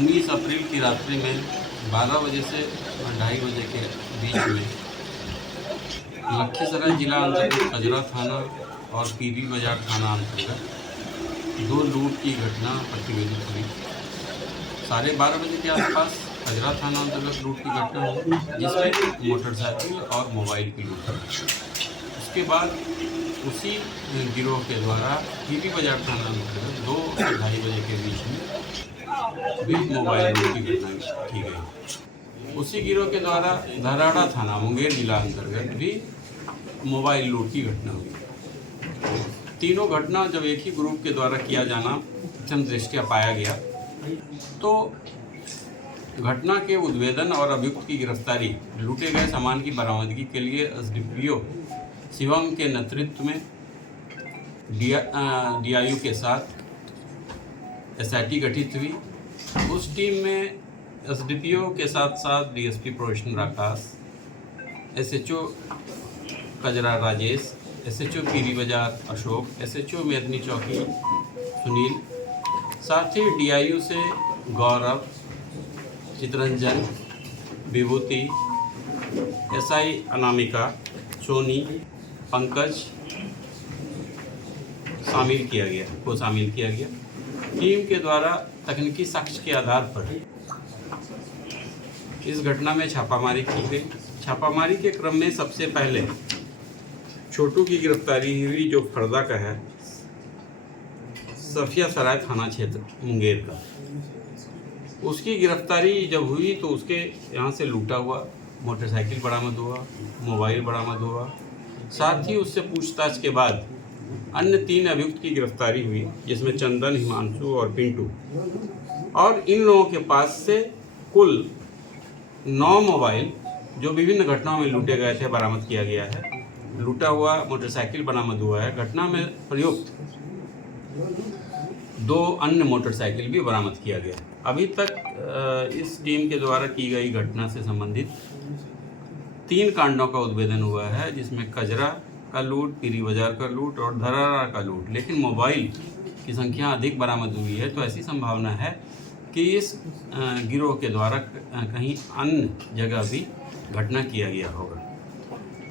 19 अप्रैल की रात्रि में 12 बजे से 2:30 बजे के बीच में लखीसराय जिला अंतर्गत कजरा थाना और पीरी बाजार थाना अंतर्गत 2 लूट की घटना प्रतिवेदित हुई। 12:30 बजे के आसपास कजरा थाना अंतर्गत लूट की घटना हुई, जिसमें मोटरसाइकिल और मोबाइल की लूट हुई। उसके बाद उसी गिरोह के द्वारा पीरी बाजार थाना अंतर्गत 2 से 2:30 बजे के बीच में भी मोबाइल लूट की घटना की गई। उसी गिरोह के द्वारा धराड़ा थाना मुंगेर जिला अंतर्गत भी मोबाइल लूट की घटना हुई। तीनों घटना जब एक ही ग्रुप के द्वारा किया जाना प्रथम दृष्टया पाया गया, तो घटना के उद्भेदन और अभियुक्त की गिरफ्तारी, लूटे गए सामान की बरामदगी के लिए एसडीपीओ शिवम के नेतृत्व में डीआईयू के साथ एसआईटी गठित हुई। उस टीम में एसडीपीओ के साथ साथ डीएसपी प्रोफेशनल आकाश, एसएचओ कजरा राजेश, एसएचओ पीरी बाजार अशोक, एसएचओ मेदनी चौकी सुनील, साथ ही डीआईयू से गौरव, चितरंजन, विभूति, एसआई अनामिका, सोनी, पंकज शामिल किया गया। टीम के द्वारा तकनीकी साक्ष्य के आधार पर इस घटना में छापामारी की गई। छापामारी के क्रम में सबसे पहले छोटू की गिरफ्तारी हुई, जो फरदा का है, सफिया सराय थाना क्षेत्र मुंगेर का। उसकी गिरफ्तारी जब हुई तो उसके यहाँ से लूटा हुआ मोटरसाइकिल बरामद हुआ, मोबाइल बरामद हुआ। साथ ही उससे पूछताछ के बाद अन्य 3 अभियुक्त की गिरफ्तारी हुई, जिसमें चंदन, हिमांशु और पिंटू। और इन लोगों के पास से कुल 9 मोबाइल जो विभिन्न घटनाओं में लूटे गए थे बरामद किया गया है। लूटा हुआ मोटरसाइकिल बरामद हुआ है। घटना में प्रयुक्त 2 अन्य मोटरसाइकिल भी बरामद किया गया है। अभी तक इस टीम के द्वारा की गई घटना से संबंधित 3 कांडों का उद्भेदन हुआ है, जिसमें कजरा का लूट, पीरी बाजार का लूट और धराड़ा का लूट। लेकिन मोबाइल की संख्या अधिक बरामद हुई है, तो ऐसी संभावना है कि इस गिरोह के द्वारा कहीं अन्य जगह भी घटना किया गया होगा।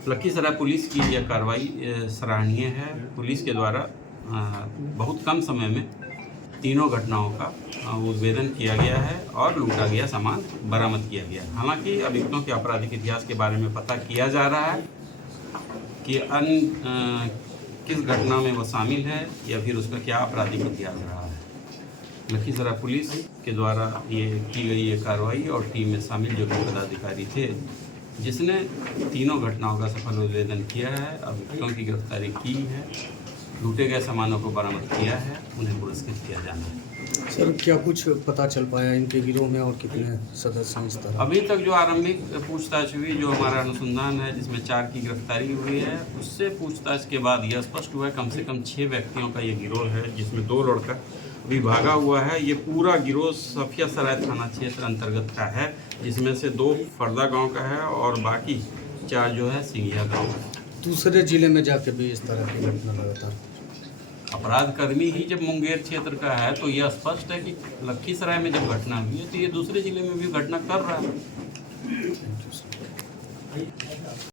लखीसराय पुलिस की यह कार्रवाई सराहनीय है। पुलिस के द्वारा बहुत कम समय में तीनों घटनाओं का उद्भेदन किया गया है और लूटा गया सामान बरामद किया गया। हालांकि अभियुक्तों के आपराधिक इतिहास के बारे में पता किया जा रहा है कि किस घटना में वो शामिल है या फिर उसका क्या आपराधिक इतिहास रहा है। लखीसराय पुलिस के द्वारा ये की गई ये कार्रवाई और टीम में शामिल जो भी पदाधिकारी थे, जिसने तीनों घटनाओं का सफल उद्भेदन किया है, अभियुक्तों की गिरफ्तारी की है, लूटे गए सामानों को बरामद किया है, उन्हें पुरस्कृत किया जाना है। सर, क्या कुछ पता चल पाया इनके गिरोह में और कितने सदस्य हैं इस तरह? अभी तक जो आरंभिक पूछताछ हुई, जो हमारा अनुसंधान है, जिसमें 4 की गिरफ्तारी हुई है, उससे पूछताछ के बाद यह स्पष्ट हुआ है कम से कम 6 व्यक्तियों का ये गिरोह है, जिसमें 2 लड़का अभी भागा हुआ है। ये पूरा गिरोह सफिया सराय थाना क्षेत्र अंतर्गत का है, जिसमें से 2 फरदा गाँव का है और बाकी 4 जो है सिंघिया गाँव का। दूसरे जिले में जाके भी इस तरह की घटना लगातार अपराध कर्मी ही जब मुंगेर क्षेत्र का है, तो यह स्पष्ट है कि लखीसराय में जब घटना हुई है तो ये दूसरे जिले में भी घटना कर रहा है।